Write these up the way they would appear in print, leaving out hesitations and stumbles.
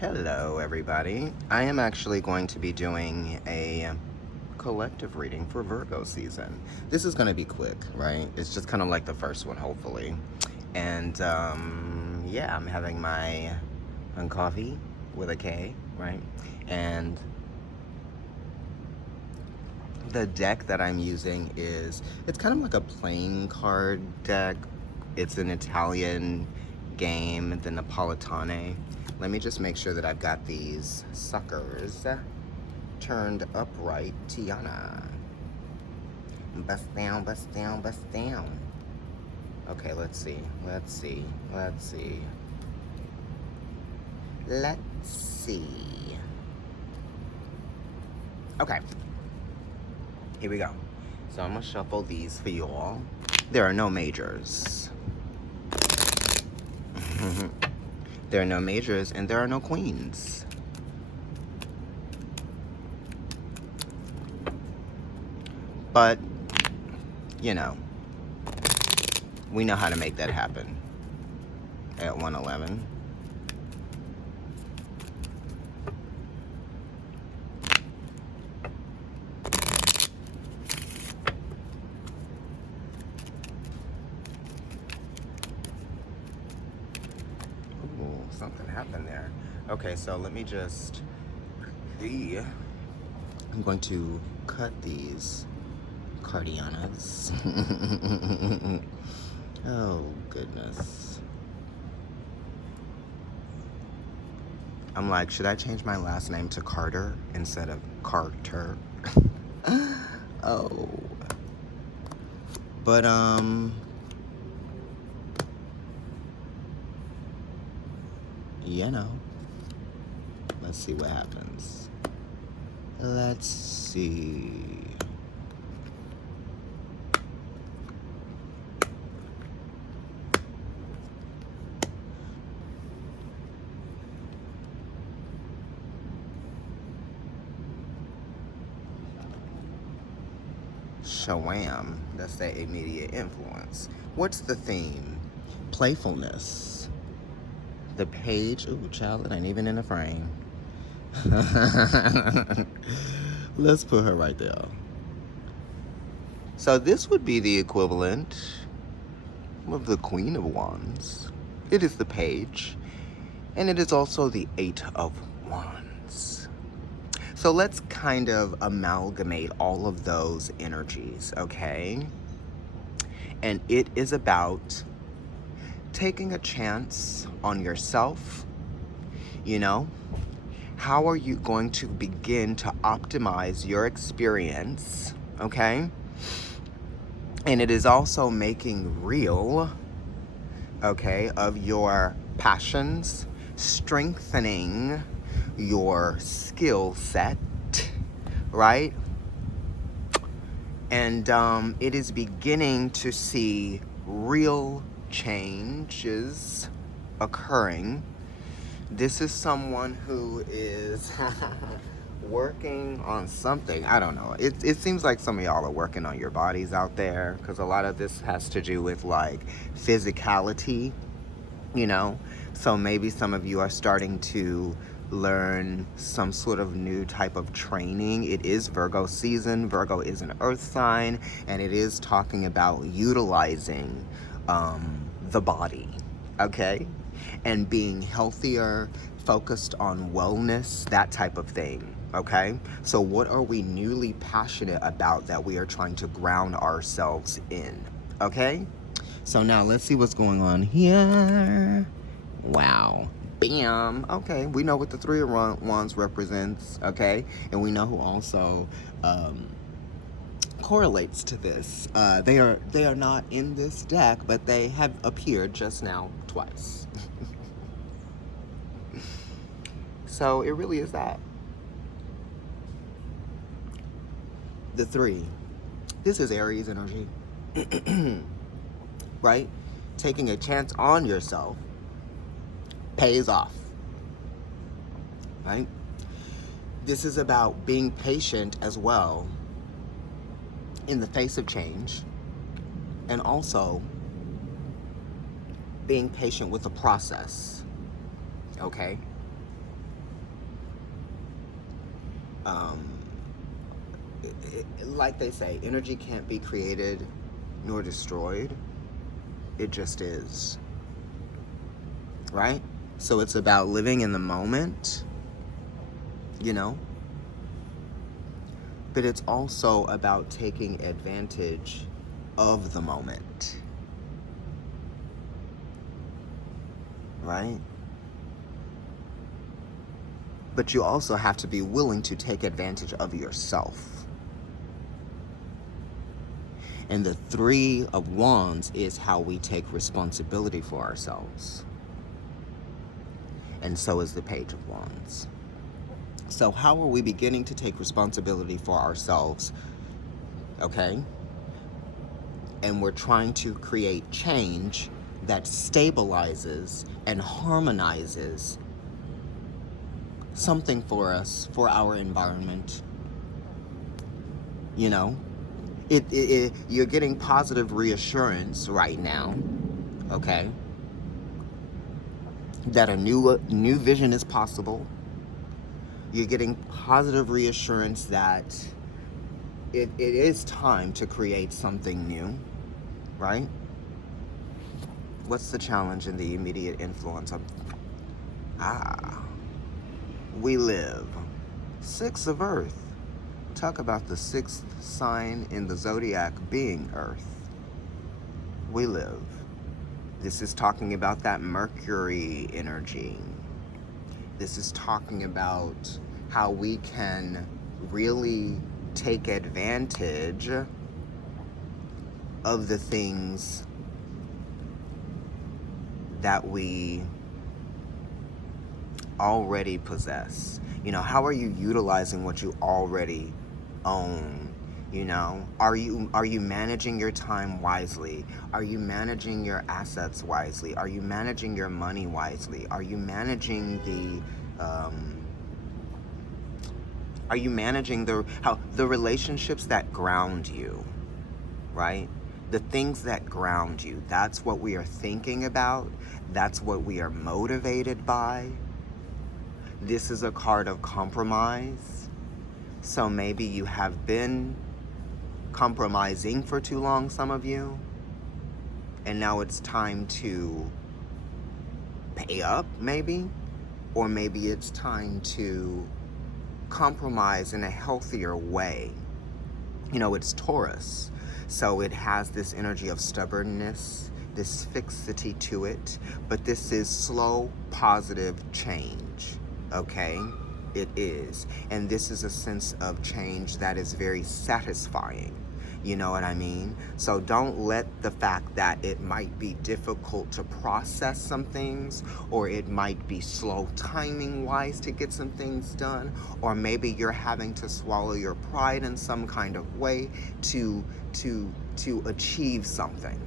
Hello, everybody. I am actually going to be doing a collective reading for Virgo season. This is going to be quick, right? It's just kind of like the first one, hopefully. And yeah, I'm having my coffee with a K, right? And the deck that I'm using it's kind of like a playing card deck. It's an Italian game, the Napolitane. Let me just make sure that I've got these suckers turned upright. Tiana. Bust down, bust down, bust down. Okay, let's see. Let's see. Okay. Here we go. So I'm gonna shuffle these for you all. There are no majors. There are no majors and there are no queens. But, you know, we know how to make that happen at 111. Ooh, something happened there. Okay, so let me just... I'm going to cut these cardianas. Oh, goodness. I'm like, should I change my last name to Carter instead of Carter? Oh. But, you know, let's see what happens. Let's see. Shawam, that's that immediate influence. What's the theme? Playfulness. The page, ooh, child, it ain't even in the frame. Let's put her right there. So this would be the equivalent of the Queen of Wands. It is the page, and it is also the Eight of Wands. So let's kind of amalgamate all of those energies, okay? And it is about taking a chance on yourself. You know, how are you going to begin to optimize your experience, okay? And it is also making real, okay, of your passions, strengthening your skill set, right? And it is beginning to see real changes occurring. This is someone who is working on something. I don't know. It seems like some of y'all are working on your bodies out there, because a lot of this has to do with like physicality, you know? So maybe some of you are starting to learn some sort of new type of training. It is Virgo season. Virgo is an earth sign, and it is talking about utilizing the body, okay? And being healthier, focused on wellness, that type of thing, okay? So what are we newly passionate about that we are trying to ground ourselves in, okay? So now let's see what's going on here. Wow. Bam. Okay, we know what the Three of Wands represents, okay? And we know who also correlates to this. They are not in this deck, but they have appeared just now twice. So it really is that. The three. This is Aries energy. Right? Taking a chance on yourself pays off. Right? This is about being patient as well in the face of change, and also being patient with the process. Okay? Um, like they say, energy can't be created nor destroyed. It just is. Right? So it's about living in the moment, you know? But it's also about taking advantage of the moment. Right? But you also have to be willing to take advantage of yourself. And the Three of Wands is how we take responsibility for ourselves. And so is the Page of Wands. So how are we beginning to take responsibility for ourselves? Okay? And we're trying to create change that stabilizes and harmonizes something for us, for our environment. You know? You're getting positive reassurance right now, okay? That a new vision is possible. You're getting positive reassurance that it is time to create something new, right? What's the challenge in the immediate influence of... we live. Six of Earth. Talk about the sixth sign in the zodiac being Earth. We live. This is talking about that Mercury energy. This is talking about how we can really take advantage of the things that we already possess. You know, how are you utilizing what you already own? You know, are you managing your time wisely? Are you managing your assets wisely? Are you managing your money wisely? Are you managing the relationships that ground you, right? The things that ground you. That's what we are thinking about. That's what we are motivated by. This is a card of compromise. So maybe you have been compromising for too long, some of you, and now it's time to pay up, maybe, or maybe it's time to compromise in a healthier way. You know, it's Taurus, so it has this energy of stubbornness, this fixity to it, but this is slow, positive change, okay? It is. And this is a sense of change that is very satisfying. You know what I mean? So don't let the fact that it might be difficult to process some things, or it might be slow timing wise to get some things done, or maybe you're having to swallow your pride in some kind of way to achieve something.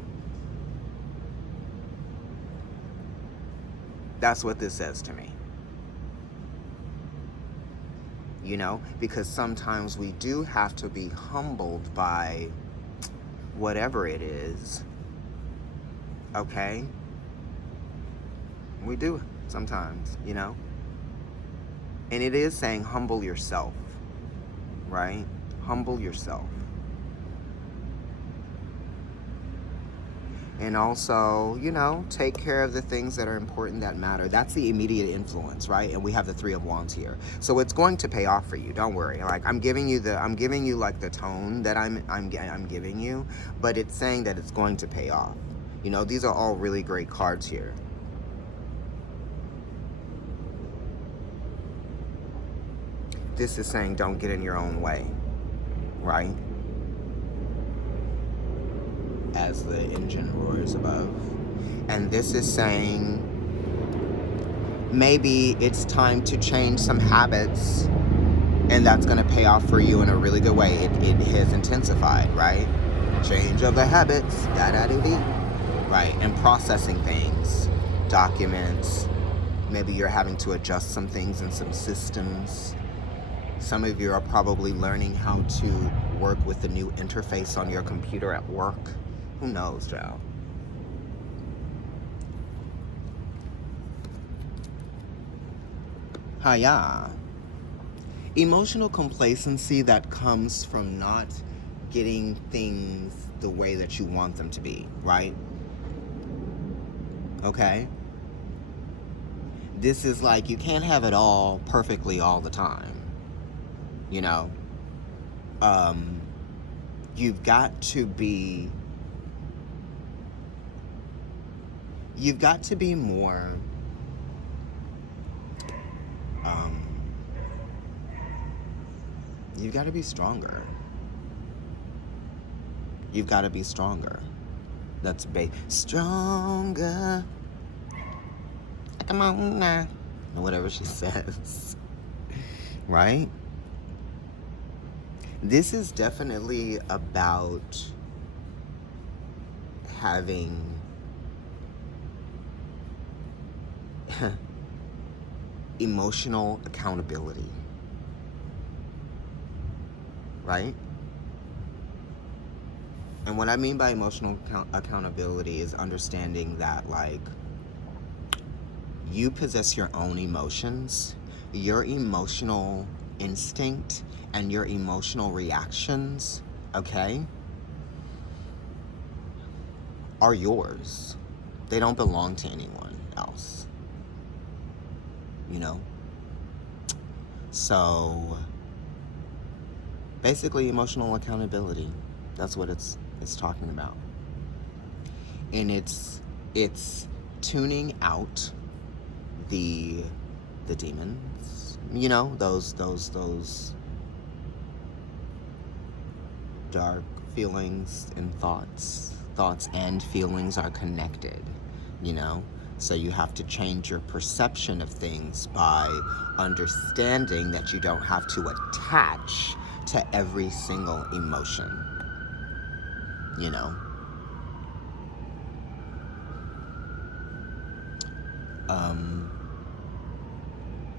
That's what this says to me. You know, because sometimes we do have to be humbled by whatever it is, okay? We do sometimes, you know? And it is saying humble yourself, right? Humble yourself. And also, you know, take care of the things that are important, that matter. That's the immediate influence, right? And we have the Three of Wands here, so it's going to pay off for you. Don't worry. Like I'm giving you like the tone that I'm giving you, but it's saying that it's going to pay off. You know, these are all really great cards here. This is saying don't get in your own way, right? As the engine roars above. And this is saying maybe it's time to change some habits, and that's going to pay off for you in a really good way. It has intensified, right? Change of the habits, da-da-dee-dee, right? And processing things, documents. Maybe you're having to adjust some things in some systems. Some of you are probably learning how to work with the new interface on your computer at work. Who knows, child? Hiya. Emotional complacency that comes from not getting things the way that you want them to be, right? Okay? This is like, you can't have it all perfectly all the time. You know? You've got to be more you've got to be stronger. You've got to be stronger. That's stronger. Come on now. Or whatever she says. Right? This is definitely about having emotional accountability. Right? And what I mean by emotional accountability is understanding that, like, you possess your own emotions, your emotional instinct, and your emotional reactions, okay, are yours. They don't belong to anyone else. You know? So, basically, emotional accountability. That's what it's talking about. And it's tuning out the demons, you know, those dark feelings and thoughts and feelings are connected, you know, so you have to change your perception of things by understanding that you don't have to attach to every single emotion, you know.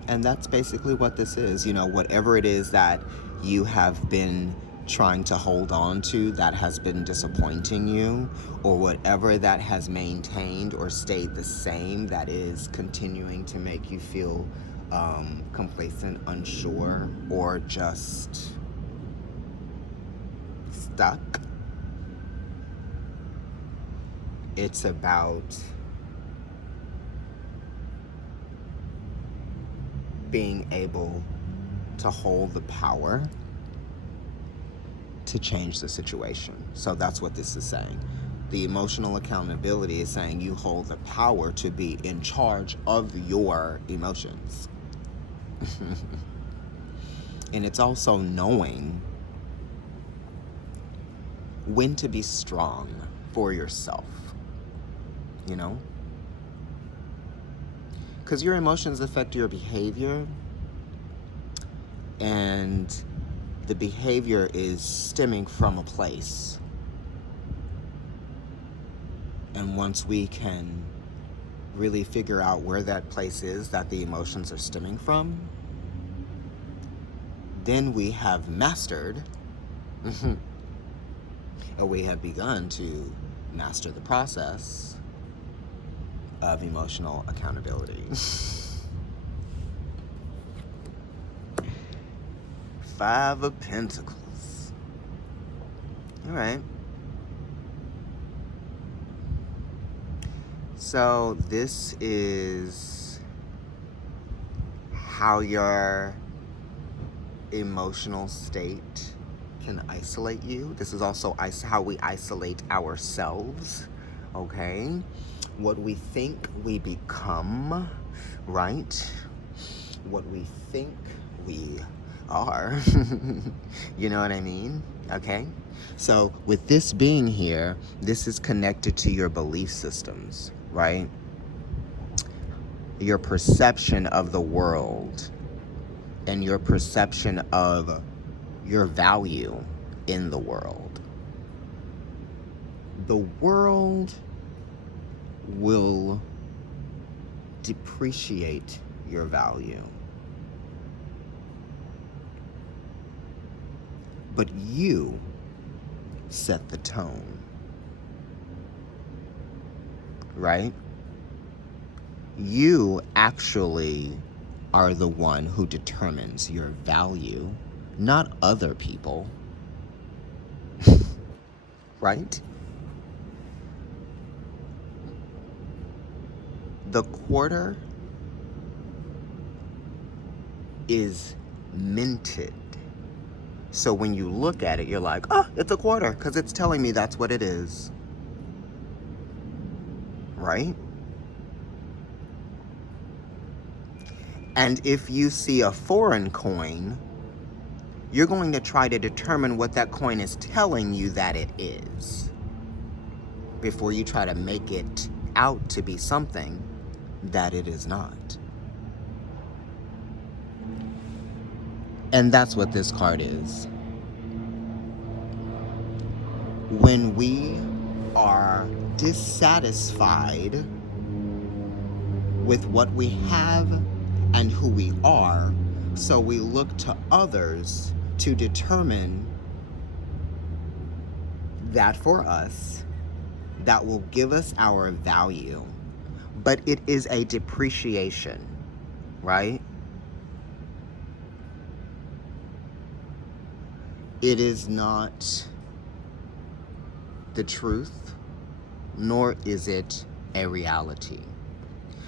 And that's basically what this is, you know, whatever it is that you have been trying to hold on to that has been disappointing you, or whatever that has maintained or stayed the same that is continuing to make you feel complacent, unsure, or just stuck. It's about being able to hold the power to change the situation. So that's what this is saying. The emotional accountability is saying you hold the power to be in charge of your emotions. And it's also knowing when to be strong for yourself, you know? Because your emotions affect your behavior, and the behavior is stemming from a place. And once we can really figure out where that place is that the emotions are stemming from, then we have mastered, or we have begun to master the process of emotional accountability. Five of Pentacles. All right. So this is how your emotional state can isolate you. This is also how we isolate ourselves, okay? What we think we become, right? What we think we are. You know what I mean? Okay? So with this being here, this is connected to your belief systems, right? Your perception of the world and your perception of your value in the world. The world will depreciate your value. But you set the tone, right? You actually are the one who determines your value, not other people. Right? The quarter is minted. So when you look at it, you're like, oh, it's a quarter, because it's telling me that's what it is. Right? And if you see a foreign coin, you're going to try to determine what that coin is telling you that it is before you try to make it out to be something that it is not. And that's what this card is. When we are dissatisfied with what we have and who we are, so we look to others to determine that for us, that will give us our value. But it is a depreciation, right? It is not the truth, nor is it a reality.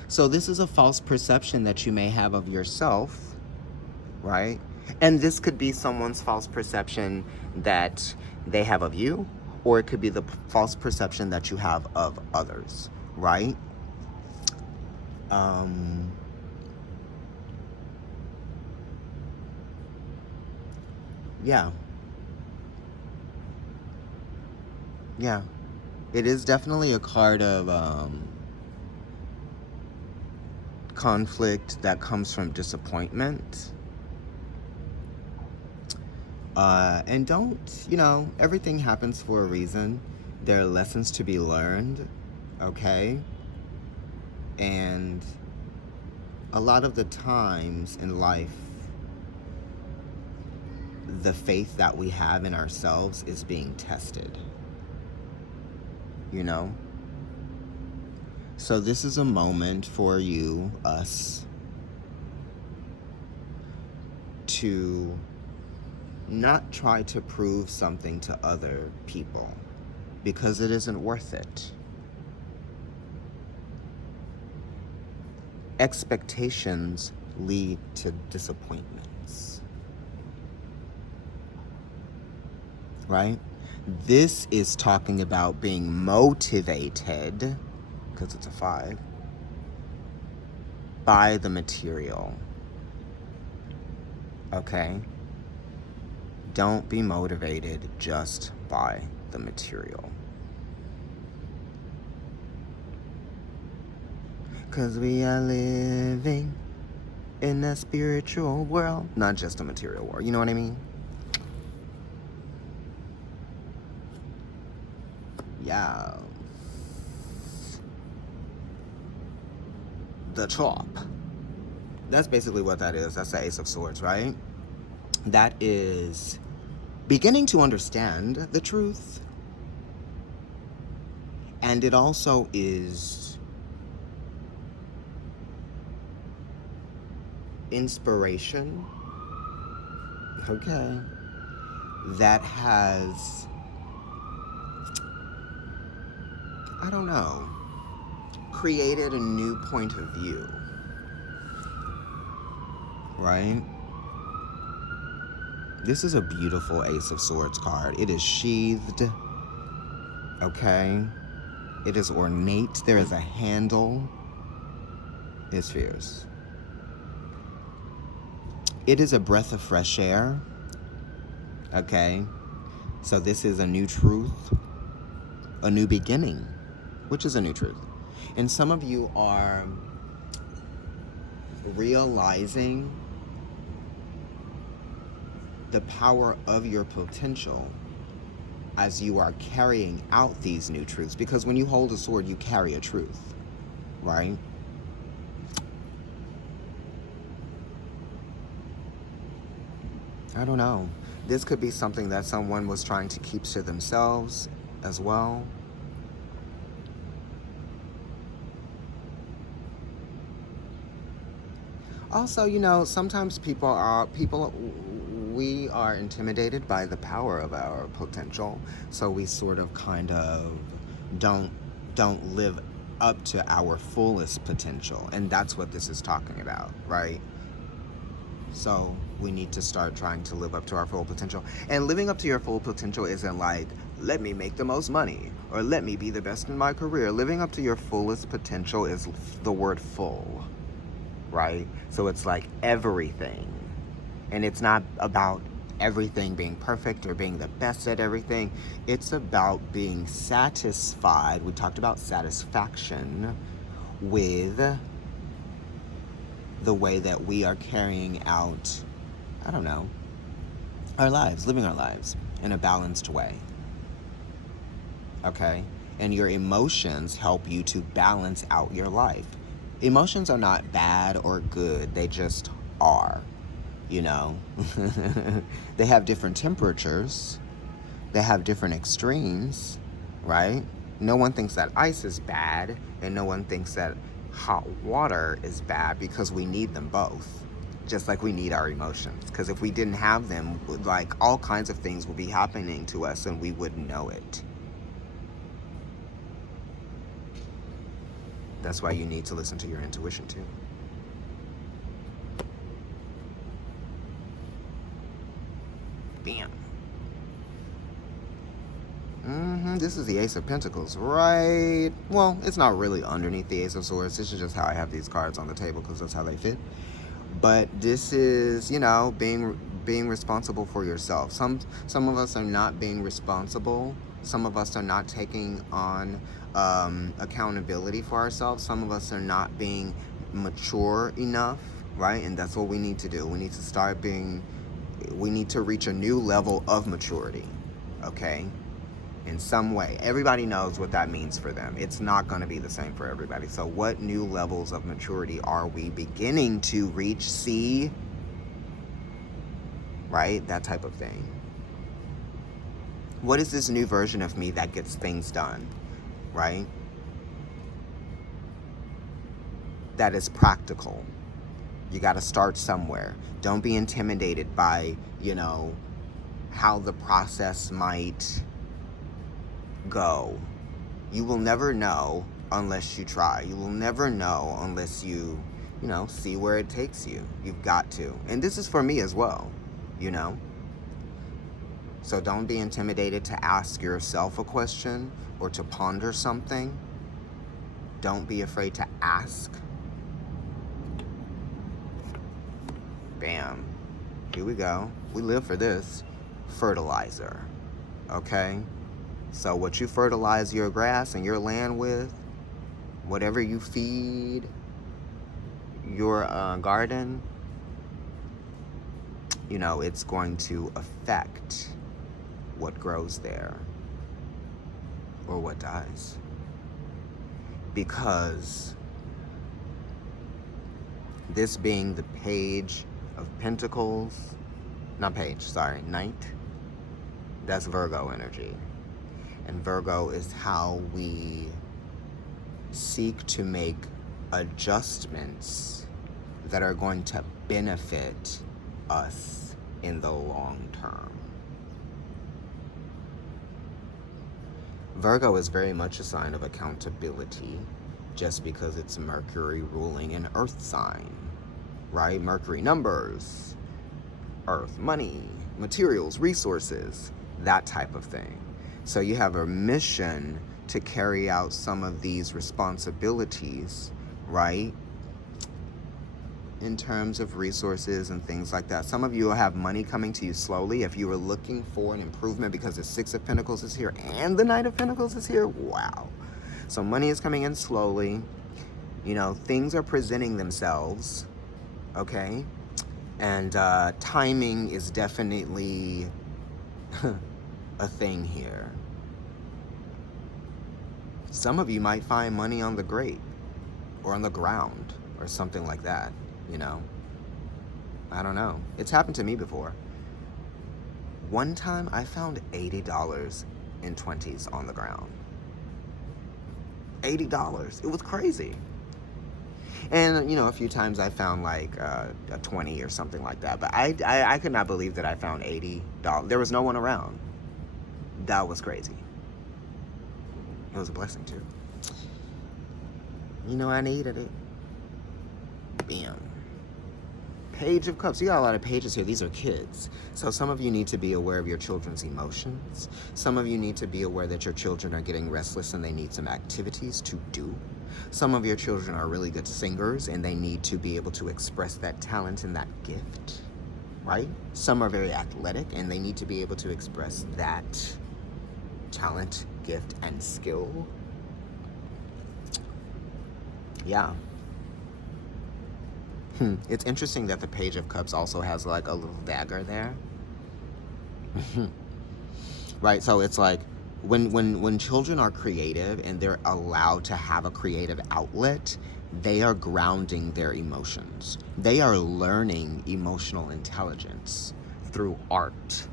So this is a false perception that you may have of yourself, right? And this could be someone's false perception that they have of you, or it could be the false perception that you have of others, right? Yeah. Yeah. It is definitely a card of conflict that comes from disappointment. And don't, everything happens for a reason. There are lessons to be learned, okay? And a lot of the times in life, the faith that we have in ourselves is being tested, So this is a moment for you, us, to not try to prove something to other people, because it isn't worth it. Expectations lead to disappointments, right? This is talking about being motivated, because it's a 5, by the material, okay? Don't be motivated just by the material. Because we are living in a spiritual world, not just a material world. You know what I mean? Yeah. The top. That's basically what that is. That's the Ace of Swords, right? That is beginning to understand the truth. And it also is inspiration, okay, that has, I don't know, created a new point of view, right? This is a beautiful Ace of Swords card. It is sheathed, okay? It is ornate. There is a handle. It's fierce. It is a breath of fresh air, okay? So this is a new truth, a new beginning, which is a new truth. And some of you are realizing the power of your potential as you are carrying out these new truths. Because when you hold a sword, you carry a truth, right? I don't know. This could be something that someone was trying to keep to themselves as well. Also, sometimes we are intimidated by the power of our potential, so we sort of kind of don't don't live up to our fullest potential, and that's what this is talking about, right? So we need to start trying to live up to our full potential. And living up to your full potential isn't like, let me make the most money or let me be the best in my career. Living up to your fullest potential is the word full, right? So it's like everything. And it's not about everything being perfect or being the best at everything. It's about being satisfied. We talked about satisfaction with the way that we are carrying out, I don't know, our lives, living our lives in a balanced way. Okay? And your emotions help you to balance out your life. Emotions are not bad or good, they just are, They have different temperatures, they have different extremes, right? No one thinks that ice is bad, and no one thinks that hot water is bad, because we need them both. Just like we need our emotions. Because if we didn't have them, like, all kinds of things would be happening to us and we wouldn't know it. That's why you need to listen to your intuition too. Bam. This is the Ace of Pentacles, right? Well, it's not really underneath the Ace of Swords. This is just how I have these cards on the table, because that's how they fit. But this is, being responsible for yourself. Some of us are not being responsible. Some of us are not taking on accountability for ourselves. Some of us are not being mature enough, right? And that's what we need to do. We need to reach a new level of maturity, okay? In some way. Everybody knows what that means for them. It's not going to be the same for everybody. So what new levels of maturity are we beginning to reach? See? Right? That type of thing. What is this new version of me that gets things done? Right? That is practical. You got to start somewhere. Don't be intimidated by, how the process might go. You will never know unless you try. You will never know unless you, see where it takes you. You've got to. And this is for me as well, So don't be intimidated to ask yourself a question or to ponder something. Don't be afraid to ask. Bam. Here we go. We live for this. Fertilizer. Okay? So what you fertilize your grass and your land with, whatever you feed your garden, it's going to affect what grows there or what dies. Because this being the page of Pentacles, Knight, that's Virgo energy. And Virgo is how we seek to make adjustments that are going to benefit us in the long term. Virgo is very much a sign of accountability, just because it's Mercury ruling an earth sign, right? Mercury numbers, earth, money, materials, resources, that type of thing. So you have a mission to carry out some of these responsibilities, right? In terms of resources and things like that. Some of you will have money coming to you slowly. If you were looking for an improvement because the Six of Pentacles is here and the Knight of Pentacles is here, wow. So money is coming in slowly. Things are presenting themselves, okay? And timing is definitely a thing here. Some of you might find money on the grate or on the ground or something like that, I don't know. It's happened to me before. One time I found $80 in 20s on the ground. $80. It was crazy. And, you know, a few times I found like a 20 or something like that. But I could not believe that I found $80. There was no one around. That was crazy. It was a blessing, too. You know, I needed it. Bam. Page of Cups. You got a lot of pages here. These are kids. So some of you need to be aware of your children's emotions. Some of you need to be aware that your children are getting restless and they need some activities to do. Some of your children are really good singers and they need to be able to express that talent and that gift, right? Some are very athletic and they need to be able to express that talent, gift, and skill. Yeah. It's interesting that the Page of Cups also has like a little dagger there. Right, so it's like when children are creative and they're allowed to have a creative outlet, they are grounding their emotions. They are learning emotional intelligence through art,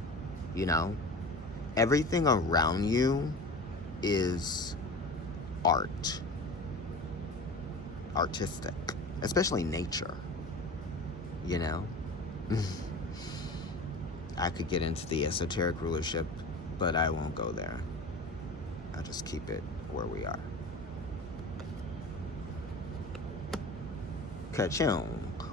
you know? Everything around you is art. Artistic. Especially nature, you know? I could get into the esoteric rulership, but I won't go there. I'll just keep it where we are. Ka-choom.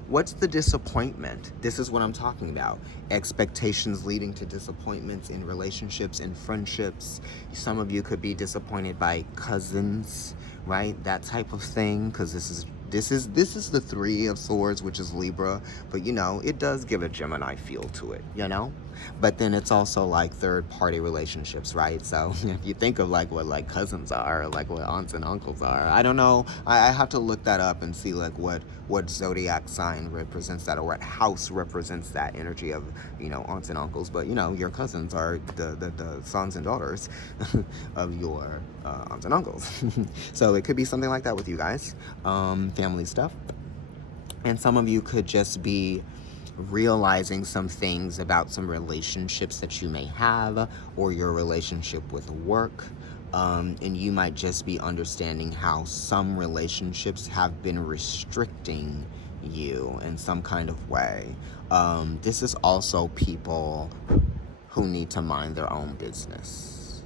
What's the disappointment? This is what I'm talking about. Expectations leading to disappointments in relationships and friendships. Some of you could be disappointed by cousins, right? That type of thing, because this is the Three of Swords, which is Libra, but you know, it does give a Gemini feel to it, you know? But then it's also like third-party relationships, right? So if you think of like what like cousins are, or like what aunts and uncles are, I don't know. I have to look that up and see like what zodiac sign represents that, or what house represents that energy of, you know, aunts and uncles. But you know, your cousins are the sons and daughters of your aunts and uncles. So it could be something like that with you guys. Family stuff. And some of you could just be realizing some things about some relationships that you may have, or your relationship with work. And you might just be understanding how some relationships have been restricting you in some kind of way. This is also people who need to mind their own business.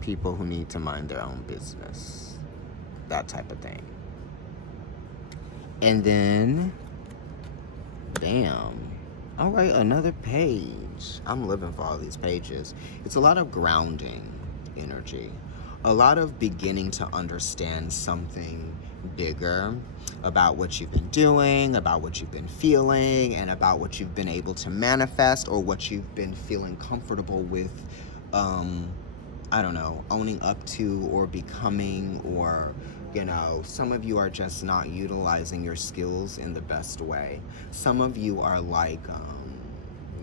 People who need to mind their own business. That type of thing. And then, bam. All right, another page. I'm living for all these pages. It's a lot of grounding energy. A lot of beginning to understand something bigger about what you've been doing, about what you've been feeling, and about what you've been able to manifest, or what you've been feeling comfortable with, I don't know, owning up to or becoming, or, you know, some of you are just not utilizing your skills in the best way. Some of you are like,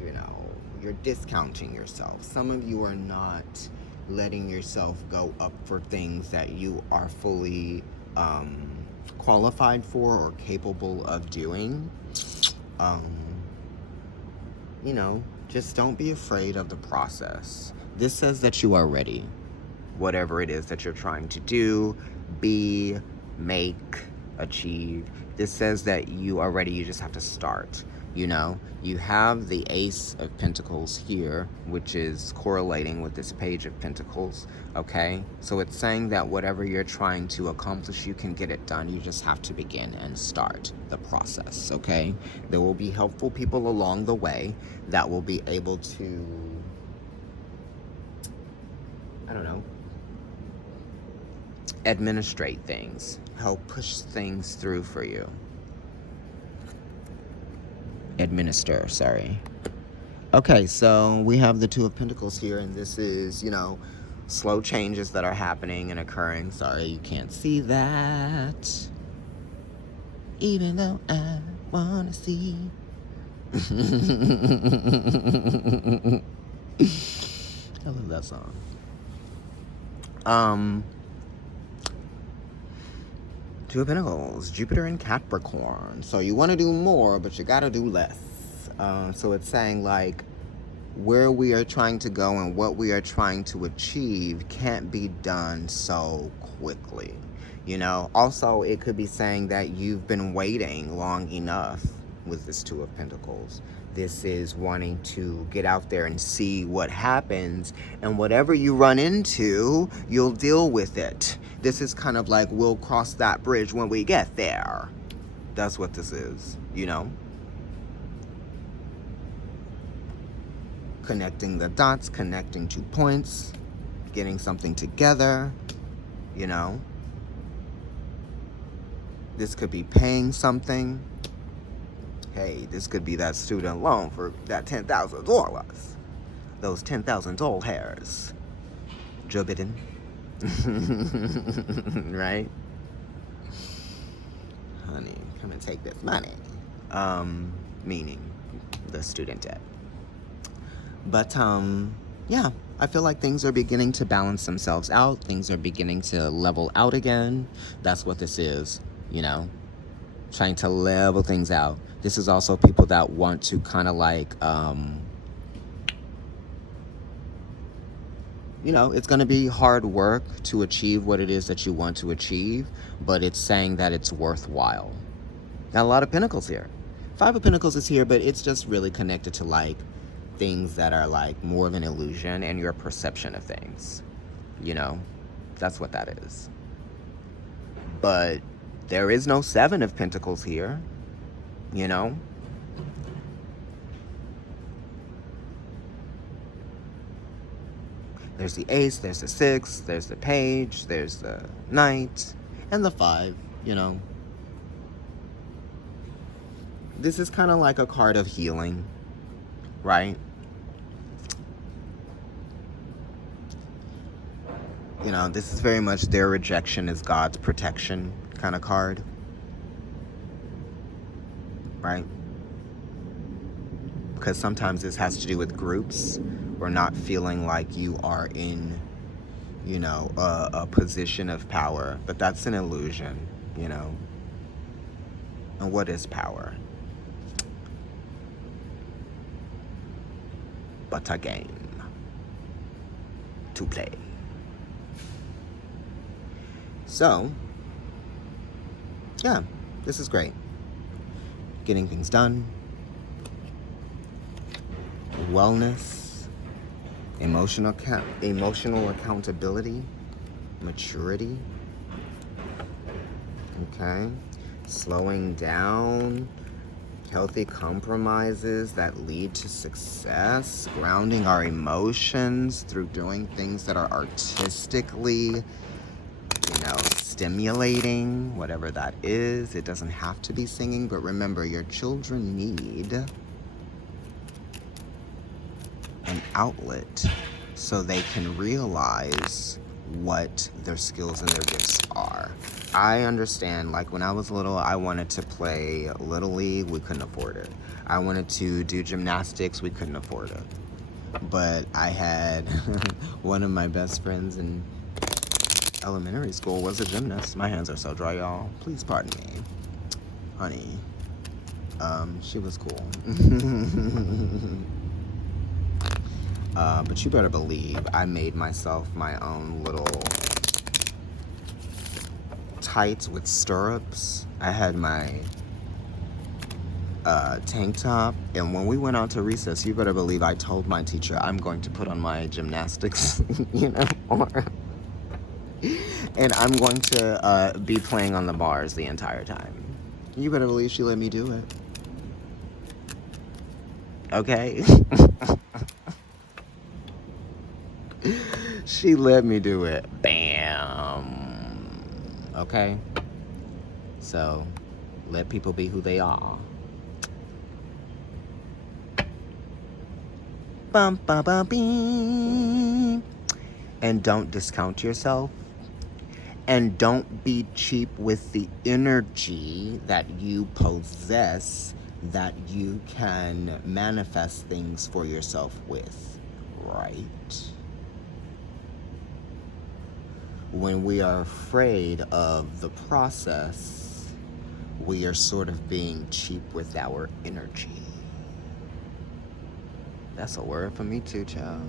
you know, you're discounting yourself. Some of you are not letting yourself go up for things that you are fully qualified for or capable of doing. You know, just don't be afraid of the process. This says that you are ready. Whatever it is that you're trying to do, be, make, achieve. This says that you are ready. You just have to start. You know, you have the Ace of Pentacles here, which is correlating with this Page of Pentacles, okay? So it's saying that whatever you're trying to accomplish, you can get it done. You just have to begin and start the process, okay? There will be helpful people along the way that will be able to, I don't know, administrate things, help push things through for you. Administer, sorry. Okay, so we have the Two of Pentacles here, and this is, you know, slow changes that are happening and occurring. Sorry, you can't see that. Even though I wanna see. I love that song. Two of Pentacles, Jupiter and Capricorn. So you want to do more, but you got to do less. So it's saying like where we are trying to go and what we are trying to achieve can't be done so quickly. You know, also it could be saying that you've been waiting long enough with this Two of Pentacles. This is wanting to get out there and see what happens, and whatever you run into, you'll deal with it. This is kind of like, we'll cross that bridge when we get there. That's what this is, you know? Connecting the dots, connecting 2 points, getting something together, you know? This could be paying something. Hey, this could be that student loan for that $10,000. Those $10,000. Joe Biden. Right? Honey, come and take this money. Meaning the student debt. But, yeah, I feel like things are beginning to balance themselves out. Things are beginning to level out again. That's what this is, you know? Trying to level things out. This is also people that want to kind of like, you know, it's going to be hard work to achieve what it is that you want to achieve, but it's saying that it's worthwhile. Got a lot of Pentacles here. Five of Pentacles is here, but it's just really connected to like things that are like more of an illusion and your perception of things. You know, that's what that is. But there is no Seven of Pentacles here, you know? There's the Ace, there's the Six, there's the Page, there's the Knight, and the Five, you know? This is kind of like a card of healing, right? You know, this is very much their rejection is God's protection kind of card. Right? Because sometimes this has to do with groups or not feeling like you are in, you know, a position of power. But that's an illusion, you know? And what is power? But a game to play. So, yeah, this is great. Getting things done. Wellness. Emotional accountability. Maturity. Okay. Slowing down. Healthy compromises that lead to success. Grounding our emotions through doing things that are artistically, you know, stimulating, whatever that is. It doesn't have to be singing, but remember, your children need an outlet so they can realize what their skills and their gifts are. I understand, like when I was little, I wanted to play Little League, we couldn't afford it. I wanted to do gymnastics, we couldn't afford it. But I had one of my best friends in elementary school was a gymnast. My hands are so dry, y'all. Please pardon me. Honey. She was cool. But you better believe I made myself my own little tights with stirrups. I had my tank top, and when we went out to recess, you better believe I told my teacher I'm going to put on my gymnastics, you know, and I'm going to be playing on the bars the entire time. You better believe she let me do it. Okay? She let me do it. Bam. Okay? So, let people be who they are. Bum, ba, ba, bee. And don't discount yourself. And don't be cheap with the energy that you possess that you can manifest things for yourself with, right? When we are afraid of the process, we are sort of being cheap with our energy. That's a word for me too, child.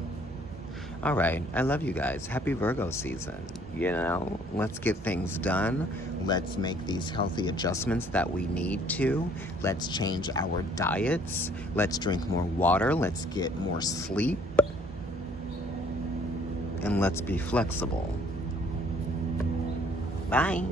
All right, I love you guys. Happy Virgo season. You know, let's get things done. Let's make these healthy adjustments that we need to. Let's change our diets. Let's drink more water. Let's get more sleep. And let's be flexible. Bye.